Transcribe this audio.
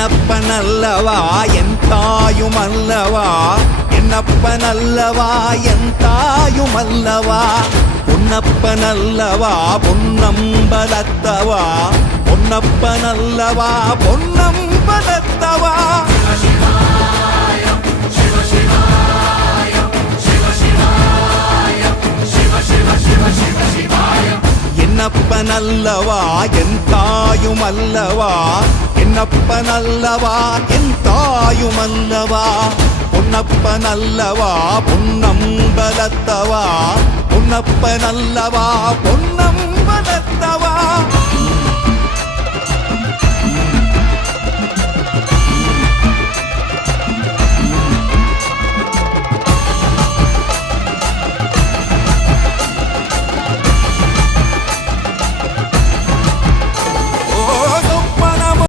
என்னப்பனல்லவா என் தாயுமல்லவா, என்னப்பனல்லவா என் தாயுமல்லவா, பொன்னப்பனல்லவா பொன்னம்பலத்தவா, பொன்னப்பனல்லவா பொன்னம்பலத்தவா. என்னப்பனல்லவா என் தாயுமல்லவா, என்னப்பனல்லவா என் தாயுமல்லவா, பொன்னப்பனல்லவா பொன்னம்பலத்தவா, பொன்னப்பனல்லவா பொன்னம்பலத்தவா.